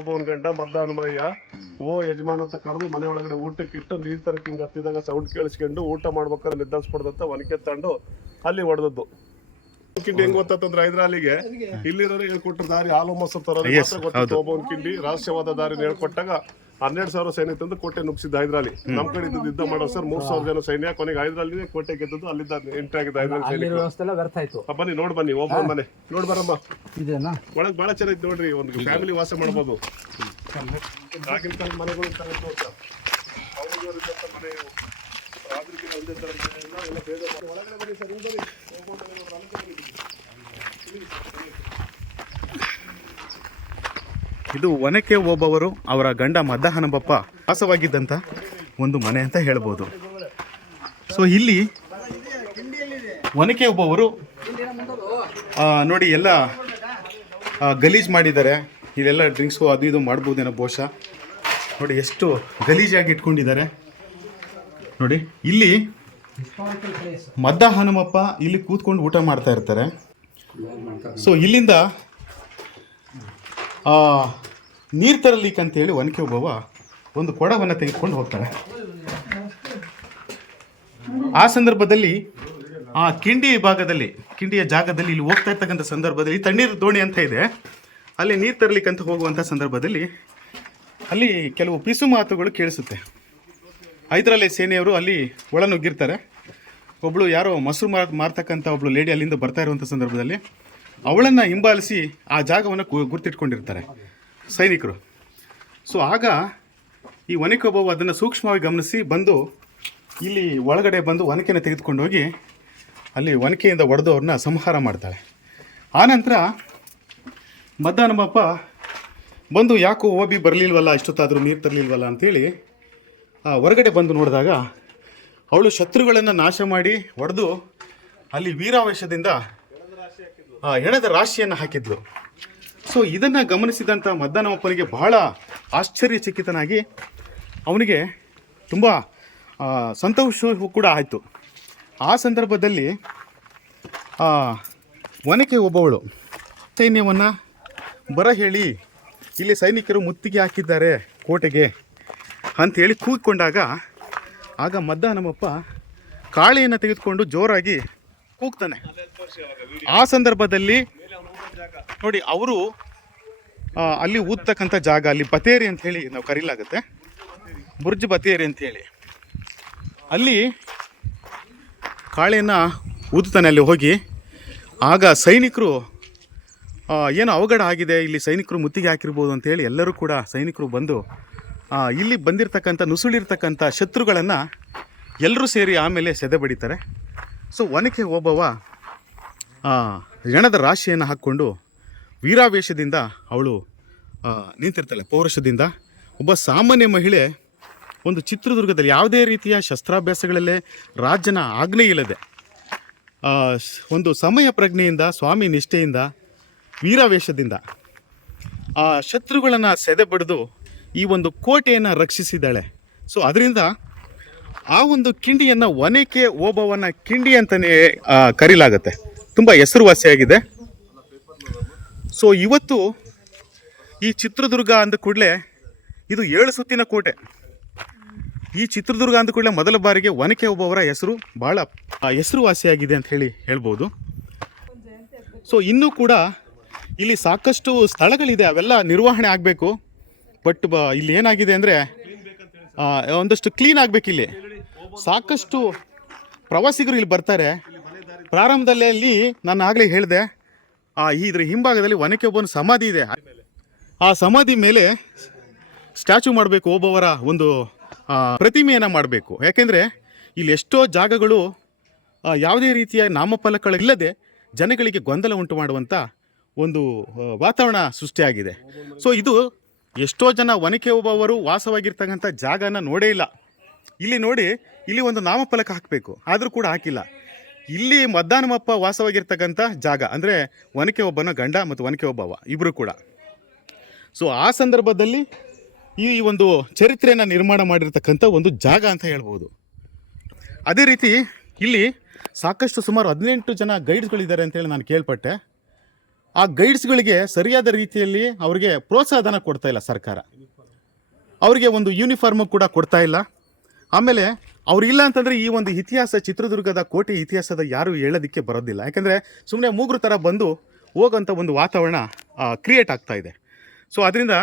ಒಬ್ಬವನ್ ಗಂಡ ಮದ್ದ ಹನುಮಯ್ಯ ಓ ಯಜಮಾನ ಅಂತ ಕರೆದು ಮನೆ ಒಳಗಡೆ ಊಟಕ್ಕೆ ಇಟ್ಟು ನೀರ್ ತರಕ್ ಹಿಂಗ್ ಹತ್ತಿದಾಗ ಸೌಂಡ್ ಕೇಳಿಸ್ಕೊಂಡು ಊಟ ಮಾಡ್ಬೇಕಾದ್ರೆ ನಿದ್ದಾಸ್ಬಿಡ್ದಂತ ಒನಕೆ ತಂಡು ಅಲ್ಲಿ ಹೊಡೆದದ್ದು. ಕಿಂಡಿ ಹೆಂಗ್ ಗೊತ್ತಂದ್ರೆ ಹೈದ್ರಾಲಿಗೆ. ಇಲ್ಲಿರೋರು ಹೇಳ್ಕೊಟ್ಟ ದಾರಿ ಹಾಲು ಮೊಸರು ತರೋದು ಗೊತ್ತಿತ್ತು. ಒಬ್ಬವನ್ ಕಿಂಡಿ ರಹಸ್ಯವಾದ ದಾರಿನ ಹೇಳ್ಕೊಟ್ಟಾಗ ಹನ್ನೆರಡು ಸಾವಿರ ಸೈನ್ಯ ತಂದು ಕೋಟೆ ನುಗ್ಸಿದ್ದು ಹೈದ್ರಾಲಿ. ನಮ್ ಕಡೆ ಇದ್ದದ್ದು ಯುದ್ಧ ಮಾಡೋ ಸರ್ ಮೂರ್ ಸಾವಿರ ಜನ ಸೈನ್ಯ. ಕೊನೆಗೆ ಹೈದ್ರಾಲಿನೇ ಕೋಟೆ ಗೆದ್ದದ್ದು ಅಲ್ಲಿದ್ದ ಎಂಟ್ರಿ ಆಗಿದ್ದು ಹೈದ್ರಾಲಿ ವ್ಯವಸ್ಥೆ ಎಲ್ಲ ವ್ಯರ್ಥ ಆಯ್ತು. ಬನ್ನಿ ನೋಡ್ ಬನ್ನಿ ಒಬ್ಬ ಮನೆ. ನೋಡ್ ಬರಮ್ಮ. ಇದೇನಾ? ಒಳಗ್ ಬಹಳ ಚೆನ್ನಾಗಿ ನೋಡ್ರಿ ಒಂದು ಫ್ಯಾಮಿಲಿ ವಾಸ ಮಾಡ್ಬೋದು. ಆಗಿನ ಕಾಲದ ಮನೆಗಳು? ಅವ್ರಿಗೆ ಮನೆ ಒಂದೇ ಮನೆ ಎಲ್ಲ ಮನೆ. ಒಳಗಡೆ ಬನ್ನಿ ಸರ್. ಹೋಗ್ಬೋದು, ಬನ್ನಿ. ಇದು ಒನಕೆ ಓಬವರು ಅವರ ಗಂಡ ಮದ್ದ ಹನುಮಪ್ಪ ವಾಸವಾಗಿದ್ದಂಥ ಒಂದು ಮನೆ ಅಂತ ಹೇಳ್ಬೋದು. ಸೊ ಇಲ್ಲಿ ಒನಕೆ ಒಬ್ಬವರು ನೋಡಿ ಎಲ್ಲ ಗಲೀಜ್ ಮಾಡಿದ್ದಾರೆ. ಇಲ್ಲೆಲ್ಲ ಡ್ರಿಂಕ್ಸು ಅದು ಇದು ಮಾಡ್ಬೋದೇನೋ ಬಹುಶಃ ನೋಡಿ ಎಷ್ಟು ಗಲೀಜಾಗಿ ಇಟ್ಕೊಂಡಿದ್ದಾರೆ. ನೋಡಿ, ಇಲ್ಲಿ ಮದ್ದ ಹನುಮಪ್ಪ ಇಲ್ಲಿ ಕೂತ್ಕೊಂಡು ಊಟ ಮಾಡ್ತಾ ಇರ್ತಾರೆ. ಸೊ ಇಲ್ಲಿಂದ ನೀರು ತರಲಿಕ್ಕೆ ಅಂತೇಳಿ ಒನಕೆ ಒಬ್ಬವ ಒಂದು ಕೊಡವನ್ನು ತೆಗೆದುಕೊಂಡು ಹೋಗ್ತಾನೆ ಆ ಸಂದರ್ಭದಲ್ಲಿ ಆ ಕಿಂಡಿ ಭಾಗದಲ್ಲಿ ಕಿಂಡಿಯ ಜಾಗದಲ್ಲಿ ಇಲ್ಲಿ ಹೋಗ್ತಾ ಇರ್ತಕ್ಕಂಥ ಸಂದರ್ಭದಲ್ಲಿ ತಣ್ಣೀರು ದೋಣಿ ಅಂತ ಇದೆ. ಅಲ್ಲಿ ನೀರು ತರಲಿಕ್ಕೆ ಅಂತ ಹೋಗುವಂಥ ಸಂದರ್ಭದಲ್ಲಿ ಅಲ್ಲಿ ಕೆಲವು ಪಿಸು ಮಾತುಗಳು ಕೇಳಿಸುತ್ತೆ. ಐದರಲ್ಲಿ ಸೇನೆಯವರು ಅಲ್ಲಿ ಒಳನುಗ್ಗಿರ್ತಾರೆ. ಒಬ್ಬಳು ಯಾರೋ ಮೊಸರು ಮಾರ್, ಮಾರ್ತಕ್ಕಂಥ ಒಬ್ಬಳು ಲೇಡಿ ಅಲ್ಲಿಂದ ಬರ್ತಾ ಇರುವಂಥ ಸಂದರ್ಭದಲ್ಲಿ ಅವಳನ್ನು ಹಿಂಬಾಲಿಸಿ ಆ ಜಾಗವನ್ನು ಗುರ್ತಿಟ್ಕೊಂಡಿರ್ತಾರೆ. ಸೈನಿಕರು. ಸೊ ಆಗ ಈ ಒನಕೊಬ್ಬವು ಅದನ್ನು ಸೂಕ್ಷ್ಮವಾಗಿ ಗಮನಿಸಿ ಬಂದು ಇಲ್ಲಿ ಒಳಗಡೆ ಬಂದು ಒನಕೆನ ತೆಗೆದುಕೊಂಡು ಹೋಗಿ ಅಲ್ಲಿ ಒನಕೆಯಿಂದ ಒಡೆದು ಅವ್ರನ್ನ ಸಂಹಾರ ಮಾಡ್ತಾಳೆ. ಆನಂತರ ಮದ್ದಾನಮ್ಮಪ್ಪ ಬಂದು, ಯಾಕೋ ಓಬಿ ಬರಲಿಲ್ವಲ್ಲ ಇಷ್ಟೊತ್ತಾದರೂ ನೀರು ತರಲಿಲ್ವಲ್ಲ? ಅಂಥೇಳಿ ಆ ಹೊರಗಡೆ ಬಂದು ನೋಡಿದಾಗ ಅವಳು ಶತ್ರುಗಳನ್ನು ನಾಶ ಮಾಡಿ ಹೊಡೆದು ಅಲ್ಲಿ ವೀರಾವೇಶದಿಂದ ಹೆಣದ ರಾಶಿಯನ್ನು ಹಾಕಿದ್ಲು. ಸೊ ಇದನ್ನು ಗಮನಿಸಿದಂಥ ಮದ್ದನಮ್ಮಪ್ಪನಿಗೆ ಬಹಳ ಆಶ್ಚರ್ಯಚಕಿತನಾಗಿ ಅವನಿಗೆ ತುಂಬ ಸಂತೋಷವೂ ಕೂಡ ಆಯಿತು. ಆ ಸಂದರ್ಭದಲ್ಲಿ ಒನಕೆ ಒಬ್ಬವಳು. ಸೈನ್ಯವನ್ನು ಬರ ಹೇಳಿ ಇಲ್ಲಿ ಸೈನಿಕರು ಮುತ್ತಿಗೆ ಹಾಕಿದ್ದಾರೆ ಕೋಟೆಗೆ ಅಂಥೇಳಿ ಕೂಗಿಕೊಂಡಾಗ, ಆಗ ಮದ್ದಾನಮ್ಮಪ್ಪ ಕಾಳೆಯನ್ನು ತೆಗೆದುಕೊಂಡು ಜೋರಾಗಿ ಕೂಗ್ತಾನೆ ಆ ಸಂದರ್ಭದಲ್ಲಿ ನೋಡಿ, ಅವರು ಅಲ್ಲಿ ಊದ್ತಕ್ಕಂಥ ಜಾಗ, ಅಲ್ಲಿ ಬತೇರಿ ಅಂತ ಹೇಳಿ ನಾವು ಕರೀಲಾಗುತ್ತೆ. ಬುರ್ಜ್ ಬತೇರಿ ಅಂತ ಹೇಳಿ. ಅಲ್ಲಿ ಕಾಳೆಯನ್ನು ಊದುತ್ತಾನೆ ಅಲ್ಲಿ ಹೋಗಿ. ಆಗ ಸೈನಿಕರು ಏನು ಏನೋ ಅವಘಡ ಆಗಿದೆ, ಇಲ್ಲಿ ಸೈನಿಕರು ಮುತ್ತಿಗೆ ಹಾಕಿರ್ಬೋದು ಅಂತೇಳಿ ಎಲ್ಲರೂ ಕೂಡ ಸೈನಿಕರು ಬಂದು ಇಲ್ಲಿ ಬಂದಿರತಕ್ಕಂಥ ನುಸುಳಿರ್ತಕ್ಕಂಥ ಶತ್ರುಗಳನ್ನು ಎಲ್ಲರೂ ಸೇರಿ ಆಮೇಲೆ ಸೆದೆ ಬಡಿತಾರೆ. ಸೊ ಒನಕೆ ಓಬವ್ವ ಹೆಣದ ರಾಶಿಯನ್ನು ಹಾಕ್ಕೊಂಡು ವೀರಾವೇಶದಿಂದ ಅವಳು ನಿಂತಿರ್ತಾಳೆ. ಪೌರುಷದಿಂದ ಒಬ್ಬ ಸಾಮಾನ್ಯ ಮಹಿಳೆ ಒಂದು ಚಿತ್ರದುರ್ಗದಲ್ಲಿ ಯಾವುದೇ ರೀತಿಯ ಶಸ್ತ್ರಾಭ್ಯಾಸಗಳಲ್ಲೇ ರಾಜ್ಯನ ಆಜ್ಞೆ ಇಲ್ಲದೆ ಒಂದು ಸಮಯ ಪ್ರಜ್ಞೆಯಿಂದ, ಸ್ವಾಮಿ ನಿಷ್ಠೆಯಿಂದ, ವೀರಾವೇಶದಿಂದ, ಆ, ಶತ್ರುಗಳನ್ನು ಸೆದೆ ಬಡಿದು ಈ ಒಂದು ಕೋಟೆಯನ್ನು ರಕ್ಷಿಸಿದ್ದಾಳೆ. ಸೊ ಅದರಿಂದ ಆ ಒಂದು ಕಿಂಡಿಯನ್ನು ಒನಕೆ ಓಬವ್ವನ ಕಿಂಡಿ ಅಂತಲೇ ಕರೀಲಾಗತ್ತೆ. ತುಂಬ ಹೆಸರುವಾಸಿಯಾಗಿದೆ. ಸೊ ಇವತ್ತು ಈ ಚಿತ್ರದುರ್ಗ ಅಂದ ಕೂಡಲೇ ಇದು ಏಳು ಸುತ್ತಿನ ಕೋಟೆ. ಈ ಚಿತ್ರದುರ್ಗ ಅಂದ ಕೂಡಲೇ ಮೊದಲ ಬಾರಿಗೆ ಒನಕೆ ಒಬ್ಬವರ ಹೆಸರು ಭಾಳ ಹೆಸರುವಾಸಿಯಾಗಿದೆ ಅಂತ ಹೇಳಿ ಹೇಳ್ಬೋದು. ಸೊ ಇನ್ನೂ ಕೂಡ ಇಲ್ಲಿ ಸಾಕಷ್ಟು ಸ್ಥಳಗಳಿದೆ, ಅವೆಲ್ಲ ನಿರ್ವಹಣೆ ಆಗಬೇಕು. ಬಟ್ ಇಲ್ಲಿ ಏನಾಗಿದೆ ಅಂದರೆ ಒಂದಷ್ಟು ಕ್ಲೀನ್ ಆಗಬೇಕು ಇಲ್ಲಿ. ಸಾಕಷ್ಟು ಪ್ರವಾಸಿಗರು ಇಲ್ಲಿ ಬರ್ತಾರೆ. ಪ್ರಾರಂಭದಲ್ಲಿ ಅಲ್ಲಿ ನಾನು ಆಗಲೇ ಹೇಳಿದೆ, ಆ ಇದ್ರ ಹಿಂಭಾಗದಲ್ಲಿ ಒನಕೆ ಒಬ್ಬನ ಸಮಾಧಿ ಇದೆ. ಆ ಸಮಾಧಿ ಮೇಲೆ ಸ್ಟ್ಯಾಚು ಮಾಡಬೇಕು ಒಬ್ಬವರ ಒಂದು ಪ್ರತಿಮೆಯನ್ನು ಮಾಡಬೇಕು. ಯಾಕೆಂದರೆ ಇಲ್ಲಿ ಎಷ್ಟೋ ಜಾಗಗಳು ಯಾವುದೇ ರೀತಿಯ ನಾಮಫಲಕಗಳಿಲ್ಲದೆ ಜನಗಳಿಗೆ ಗೊಂದಲ ಉಂಟು ಮಾಡುವಂಥ ಒಂದು ವಾತಾವರಣ ಸೃಷ್ಟಿಯಾಗಿದೆ. ಸೊ ಇದು ಎಷ್ಟೋ ಜನ ಒನಕೆ ಒಬ್ಬವರು ವಾಸವಾಗಿರ್ತಕ್ಕಂಥ ಜಾಗನ ನೋಡೇ ಇಲ್ಲ. ಇಲ್ಲಿ ನೋಡಿ, ಇಲ್ಲಿ ಒಂದು ನಾಮಫಲಕ ಹಾಕಬೇಕು. ಆದರೂ ಕೂಡ ಹಾಕಿಲ್ಲ. ಇಲ್ಲಿ ಮದ್ದಾನಮಪ್ಪ ವಾಸವಾಗಿರ್ತಕ್ಕಂಥ ಜಾಗ, ಅಂದರೆ ಒನಕೆ ಒಬ್ಬನ ಗಂಡ ಮತ್ತು ಒನಕೆ ಒಬ್ಬವ ಇಬ್ಬರು ಕೂಡ. ಸೊ ಆ ಸಂದರ್ಭದಲ್ಲಿ ಈ ಒಂದು ಚರಿತ್ರೆಯನ್ನು ನಿರ್ಮಾಣ ಮಾಡಿರ್ತಕ್ಕಂಥ ಒಂದು ಜಾಗ ಅಂತ ಹೇಳ್ಬೋದು. ಅದೇ ರೀತಿ ಇಲ್ಲಿ ಸಾಕಷ್ಟು ಸುಮಾರು ಹದಿನೆಂಟು ಜನ ಗೈಡ್ಸ್ಗಳಿದ್ದಾರೆ ಅಂತೇಳಿ ನಾನು ಕೇಳ್ಪಟ್ಟೆ. ಆ ಗೈಡ್ಸ್ಗಳಿಗೆ ಸರಿಯಾದ ರೀತಿಯಲ್ಲಿ ಅವರಿಗೆ ಪ್ರೋತ್ಸಾಹನ ಕೊಡ್ತಾ ಇಲ್ಲ ಸರ್ಕಾರ. ಅವರಿಗೆ ಒಂದು ಯೂನಿಫಾರ್ಮ್ ಕೂಡ ಕೊಡ್ತಾ ಇಲ್ಲ. ಆಮೇಲೆ ಅವ್ರು ಇಲ್ಲ ಅಂತಂದ್ರೆ ಈ ಒಂದು ಇತಿಹಾಸ ಚಿತ್ರದುರ್ಗದ ಕೋಟೆ ಇತಿಹಾಸದ ಯಾರು ಹೇಳೋದಕ್ಕೆ ಬರೋದಿಲ್ಲ. ಯಾಕಂದ್ರೆ ಸುಮ್ಮನೆ ಮೂಗ್ರ ಥರ ಬಂದು ಹೋಗೋಂಥ ಒಂದು ವಾತಾವರಣ ಕ್ರಿಯೇಟ್ ಆಗ್ತಾ ಇದೆ. ಸೊ ಅದರಿಂದ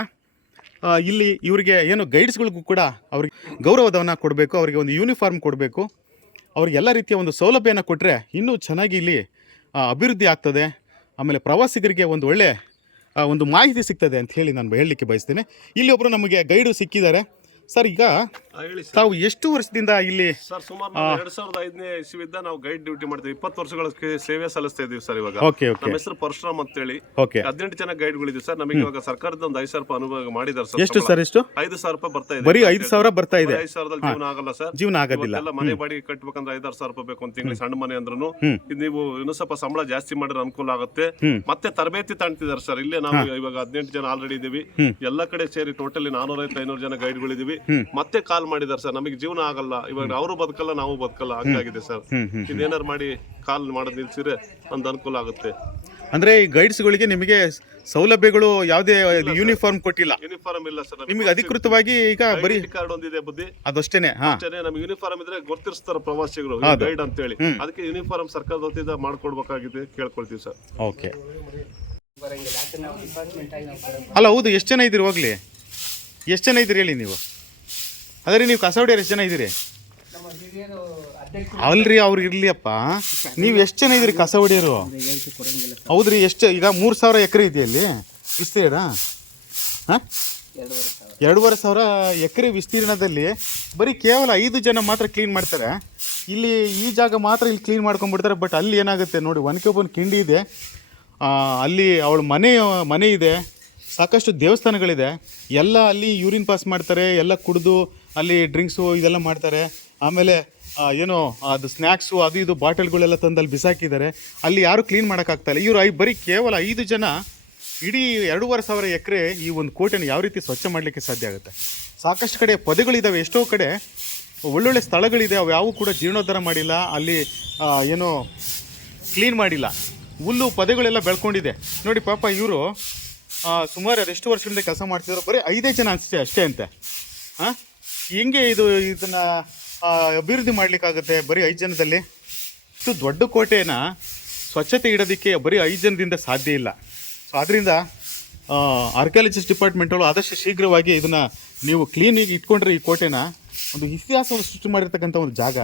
ಇಲ್ಲಿ ಇವರಿಗೆ ಏನು ಗೈಡ್ಸ್ಗಳಿಗೂ ಕೂಡ ಅವ್ರಿಗೆ ಗೌರವಧನ ಕೊಡಬೇಕು, ಅವರಿಗೆ ಒಂದು ಯೂನಿಫಾರ್ಮ್ ಕೊಡಬೇಕು. ಅವ್ರಿಗೆಲ್ಲ ರೀತಿಯ ಒಂದು ಸೌಲಭ್ಯನ ಕೊಟ್ಟರೆ ಇನ್ನೂ ಚೆನ್ನಾಗಿ ಇಲ್ಲಿ ಅಭಿವೃದ್ಧಿ ಆಗ್ತದೆ. ಆಮೇಲೆ ಪ್ರವಾಸಿಗರಿಗೆ ಒಂದು ಒಳ್ಳೆ ಒಂದು ಮಾಹಿತಿ ಸಿಗ್ತದೆ ಅಂತ ಹೇಳಿ ನಾನು ಹೇಳಲಿಕ್ಕೆ ಬಯಸ್ತೇನೆ. ಇಲ್ಲಿ ಒಬ್ಬರು ನಮಗೆ ಗೈಡು ಸಿಕ್ಕಿದ್ದಾರೆ. ಸರ್, ಈಗ ಹೇಳಿ ಸರ್. ತಾವು ಎಷ್ಟು ವರ್ಷದಿಂದ ಇಲ್ಲಿ ಸರ್ ಸುಮಾರು ಎರಡ್ ಸಾವಿರದ ಐದನೇ ಇಸ್ವಿಯಿಂದ ನಾವು ಗೈಡ್ ಡ್ಯೂಟಿ ಮಾಡ್ತೀವಿ. ಇಪ್ಪತ್ತು ವರ್ಷಗಳ ಕೆ- ಸೇವೆ ಸಲ್ಲಿಸ್ತಾ ಇದೀವಿ ಸರ್ ಇವಾಗ. Okay okay. ನಮ್ಮ ಹೆಸರು ಪರಶುರಾಮ್ ಅಂತ ಹೇಳಿ ಓಕೆ. ಹದಿನೆಂಟು ಜನ ಗೈಡ್ಗಳಿದ್ದೀವಿ ಸರ್. ನಮಗೆ ಇವಾಗ ಸರ್ಕಾರದ ಒಂದು ಐದು ಸಾವಿರ ರೂಪಾಯಿ ಅನುಭವ ಮಾಡಿದಾರೆ ಸರ್. ಎಷ್ಟು ಸಂಬಳ. ಸರ್ ಎಷ್ಟು? ಐದು ಸಾವಿರ ರೂಪಾಯಿ ಬರ್ತಾ ಇದೆ. ಬರೀ ಐದು ಸಾವಿರ ಬರ್ತಾ ಇದೆ. ಐದು ಸಾವಿರದಲ್ಲಿ ಜೀವನ ಆಗಲ್ಲ ಸರ್. ಜೀವನ ಆಗೋದಿಲ್ಲ. ಇವತ್ತೆಲ್ಲ ಮನೆ ಬಾಡಿಗೆ ಕಟ್ಬೇಕಂದ್ರೆ ಐದಾರು ಸಾವಿರ ರೂಪಾಯಿ ಬೇಕು ಅಂತ ತಿಂಗಳಿಗೆ ಸಣ್ಣ ಮನೆ ಅಂದ್ರೂ ಹ್ಮ್. ಇದು ನೀವು ಇನ್ನೂ ಸ್ವಲ್ಪ ಸಂಬಳ ಜಾಸ್ತಿ ಮಾಡಿದ್ರೆ ಅನುಕೂಲ ಆಗುತ್ತೆ. ಹ್ಮ್. ಮತ್ತೆ ತರಬೇತಿ ತಾಣ್ತಿದ್ದಾರೆ ಸರ್. ಇಲ್ಲೇ ನಾವು ಇವಾಗ ಹದಿನೆಂಟು ಜನ ಆಲ್ರೆಡಿ ಇದೀವಿ. ಹ್ಮ್. ಎಲ್ಲ ಕಡೆ ಸೇರಿ ಟೋಟಲಿ ನಾನೂರೈವತ್ತು ಐನೂರು ಜನ ಗೈಡ್ಗಳಿದೀವಿ. ಹ್ಮ್. ಮತ್ತೆ ಕಾಲ್ ಮಾಡಿದ್ದಾರೆ ಸರ್. ನಮಗೆ ಜೀವನ ಆಗಲ್ಲ. ಇವಾಗ ಅವರು ಬದುಕಲ್ಲ ನಾವು ಬದುಕಲ್ಲ. ಹಂಗಾಗಿದೆ ಸರ್. ಇದೇನಾರು ಮಾಡಿ ಕಾಲ್ ಮಾಡೋದು ನಿಲ್ಸಿದ್ರೆ ಒಂದು ಅನುಕೂಲ ಆಗುತ್ತೆ. ಅಂದ್ರೆ ಈ ಗೈಡ್ಸ್ಗಳಿಗೆ ನಿಮಗೆ ಸೌಲಭ್ಯಗಳು ಯಾವುದೇ ಯೂನಿಫಾರ್ಮ್ ಕೊಟ್ಟಿಲ್ಲ. ಯೂನಿಫಾರ್ಮ್ ಇಲ್ಲ ಸರ್. ನಿಮಗೆ ಅಧಿಕೃತವಾಗಿ ಈಗ ಬರೀ ಕಾರ್ಡ್ ಒಂದಿದೆ ಬುದ್ಧಿ. ಅದಷ್ಟೇನೆ ಹಾ. ಅಷ್ಟೇ ನಮ್ಗೆ ಯೂನಿಫಾರ್ಮ್ ಇದ್ರೆ ಗೊತ್ತಿರ್ಸ್ತಾರ ಪ್ರವಾಸಿಗರು. ಗೈಡ್ ಅಂತ ಹೇಳಿ ಅದಕ್ಕೆ ಯೂನಿಫಾರ್ಮ್ ಸರ್ಕಾರದ ವತಿಯಿಂದ ಮಾಡ್ಕೊಡ್ಬೇಕಾಗಿದೆ ಕೇಳ್ಕೊಳ್ತೀವಿ ಸರ್. ಓಕೆ ಅಲ್ಲ ಹೌದು ಎಷ್ಟು ಜನ ಇದ್ದೀರಿ ಹೋಗ್ಲಿ? ಎಷ್ಟು ಜನ ಇದ್ದೀರಿ ಹೇಳಿ ನೀವು? ಅದೇ ನೀವು ಕಸವಡಿಯರು ಎಷ್ಟು ಜನ ಇದ್ದೀರಿ? ಅಲ್ರಿ, ಅವ್ರು ಇರ್ಲಿಯಪ್ಪ. ನೀವು ಎಷ್ಟು ಜನ ಇದ್ದೀರಿ ಕಸ ಹೊಡಿಯೋರು ಹೌದ್ರಿ, ಎಷ್ಟು ಈಗ ಮೂರು ಸಾವಿರ ಎಕರೆ ಇದೆಯಲ್ಲಿ ವಿಸ್ತೀರ್ಣ? ಹಾಂ? ಎರಡೂವರೆ ಸಾವಿರ ಎಕರೆ ವಿಸ್ತೀರ್ಣದಲ್ಲಿ ಬರೀ ಕೇವಲ ಐದು ಜನ ಮಾತ್ರ ಕ್ಲೀನ್ ಮಾಡ್ತಾರೆ. ಇಲ್ಲಿ ಈ ಜಾಗ ಮಾತ್ರ ಇಲ್ಲಿ ಕ್ಲೀನ್ ಮಾಡ್ಕೊಂಡ್ಬಿಡ್ತಾರೆ ಬಟ್ ಅಲ್ಲಿ ಏನಾಗುತ್ತೆ ನೋಡಿ ಒನಕೆಗೊಬ್ಬನ ಕಿಂಡಿ ಇದೆ. ಅಲ್ಲಿ ಅವಳ ಮನೆ ಮನೆ ಇದೆ. ಸಾಕಷ್ಟು ದೇವಸ್ಥಾನಗಳಿದೆ. ಎಲ್ಲ ಅಲ್ಲಿ ಯೂರಿನ್ ಪಾಸ್ ಮಾಡ್ತಾರೆ, ಎಲ್ಲ ಕುಡಿದು ಅಲ್ಲಿ ಡ್ರಿಂಕ್ಸು ಇದೆಲ್ಲ ಮಾಡ್ತಾರೆ. ಆಮೇಲೆ ಏನು, ಅದು ಸ್ನ್ಯಾಕ್ಸು ಅದು ಇದು ಬಾಟಲ್ಗಳೆಲ್ಲ ತಂದು ಅಲ್ಲಿ ಬಿಸಾಕಿದ್ದಾರೆ. ಅಲ್ಲಿ ಯಾರು ಕ್ಲೀನ್ ಮಾಡೋಕ್ಕಾಗ್ತಾಯಿಲ್ಲ ಇವರು ಐ, ಬರೀ ಕೇವಲ ಐದು ಜನ ಇಡೀ ಎರಡೂವರೆ ಸಾವಿರ ಎಕರೆ ಈ ಒಂದು ಕೋಟೆನ ಯಾವ ರೀತಿ ಸ್ವಚ್ಛ ಮಾಡಲಿಕ್ಕೆ ಸಾಧ್ಯ ಆಗುತ್ತೆ? ಸಾಕಷ್ಟು ಕಡೆ ಪೊದೆಗಳಿದ್ದಾವೆ ಎಷ್ಟೋ ಕಡೆ ಒಳ್ಳೊಳ್ಳೆ ಸ್ಥಳಗಳಿದೆ. ಅವು ಯಾವೂ ಕೂಡ ಜೀರ್ಣೋದ್ಧಾರ ಮಾಡಿಲ್ಲ. ಅಲ್ಲಿ ಏನು ಕ್ಲೀನ್ ಮಾಡಿಲ್ಲ. ಹುಲ್ಲು, ಪೊದೆಗಳೆಲ್ಲ ಬೆಳ್ಕೊಂಡಿದೆ. ನೋಡಿ ಪಾಪ ಇವರು ಸುಮಾರು ಅದೆಷ್ಟು ವರ್ಷದಿಂದ ಕೆಲಸ ಮಾಡ್ತಿದ್ರು, ಬರೀ ಐದೇ ಜನ ಅನಿಸುತ್ತೆ ಅಷ್ಟೇ ಅಂತೆ. ಹಾಂ ಹೆಂಗೆ ಇದು ಇದನ್ನ ಅಭಿವೃದ್ಧಿ ಮಾಡಲಿಕ್ಕಾಗುತ್ತೆ ಬರೀ ಐದು ಜನದಲ್ಲಿ? ಇಷ್ಟು ದೊಡ್ಡ ಕೋಟೆನ ಸ್ವಚ್ಛತೆ ಇಡೋದಕ್ಕೆ ಬರೀ ಐದು ಜನದಿಂದ ಸಾಧ್ಯ ಇಲ್ಲ. ಸೊ ಆದ್ದರಿಂದ ಆರ್ಕಿಯಾಲಜಿಸ್ಟ್ ಡಿಪಾರ್ಟ್ಮೆಂಟವರು ಆದಷ್ಟು ಶೀಘ್ರವಾಗಿ ಇದನ್ನು ನೀವು ಕ್ಲೀನಿಗೆ ಇಟ್ಕೊಂಡ್ರೆ ಈ ಕೋಟೆನ ಒಂದು ಇತಿಹಾಸವನ್ನು ಸೃಷ್ಟಿ ಮಾಡಿರ್ತಕ್ಕಂಥ ಒಂದು ಜಾಗ.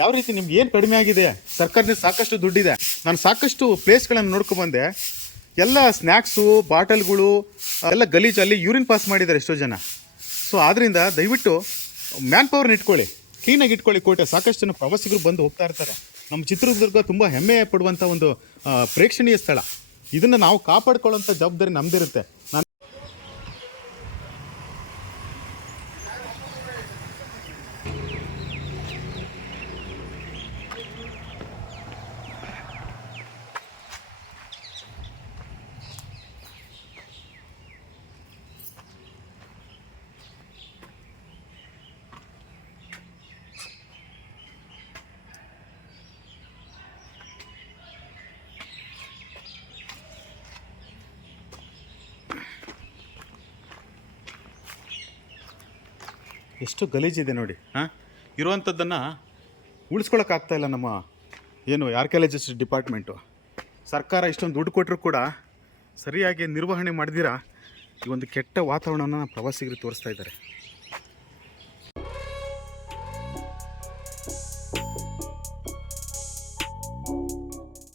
ಯಾವ ರೀತಿ ನಿಮ್ಗೆ ಏನು ಕಡಿಮೆ ಆಗಿದೆ? ಸರ್ಕಾರದಿಂದ ಸಾಕಷ್ಟು ದುಡ್ಡಿದೆ. ನಾನು ಸಾಕಷ್ಟು ಪ್ಲೇಸ್ಗಳನ್ನು ನೋಡ್ಕೊಂಬಂದೆ ಎಲ್ಲ ಸ್ನ್ಯಾಕ್ಸು ಬಾಟಲ್ಗಳು, ಎಲ್ಲ ಗಲೀಜು ಅಲ್ಲಿ ಯೂರಿನ್ ಪಾಸ್ ಮಾಡಿದ್ದಾರೆ ಎಷ್ಟೋ ಜನ. ಸೊ ಆದ್ದರಿಂದ ದಯವಿಟ್ಟು ಮ್ಯಾನ್ ಪವರ್ನ ಇಟ್ಕೊಳ್ಳಿ. ಕ್ಲೀನಾಗಿ ಇಟ್ಕೊಳ್ಳಿ ಕೋಟೆ. ಸಾಕಷ್ಟು ಜನ ಪ್ರವಾಸಿಗರು ಬಂದು ಹೋಗ್ತಾ ಇರ್ತಾರೆ. ನಮ್ಮ ಚಿತ್ರದುರ್ಗ ತುಂಬ ಹೆಮ್ಮೆ ಪಡುವಂಥ ಒಂದು ಪ್ರೇಕ್ಷಣೀಯ ಸ್ಥಳ. ಇದನ್ನು ನಾವು ಕಾಪಾಡ್ಕೊಳ್ಳೋಂಥ ಜವಾಬ್ದಾರಿ ನಮ್ದಿರುತ್ತೆ. ನಾನು ಎಷ್ಟು ಗಲೀಜಿದೆ ನೋಡಿ. ಹಾಂ? ಇರುವಂಥದ್ದನ್ನು ಉಳಿಸ್ಕೊಳಕ್ಕಾಗ್ತಾ ಇಲ್ಲ ನಮ್ಮ ಏನು ಆರ್ಕಿಯಾಲಜಿಸ್ಟ್ ಡಿಪಾರ್ಟ್ಮೆಂಟು ಸರ್ಕಾರ ಇಷ್ಟೊಂದು ದುಡ್ಡು ಕೊಟ್ಟರು ಕೂಡ ಸರಿಯಾಗಿ ನಿರ್ವಹಣೆ ಮಾಡಿದಿರಾ? ಈ ಒಂದು ಕೆಟ್ಟ ವಾತಾವರಣನ ಪ್ರವಾಸಿಗರು ತೋರಿಸ್ತಾ ಇದ್ದಾರೆ.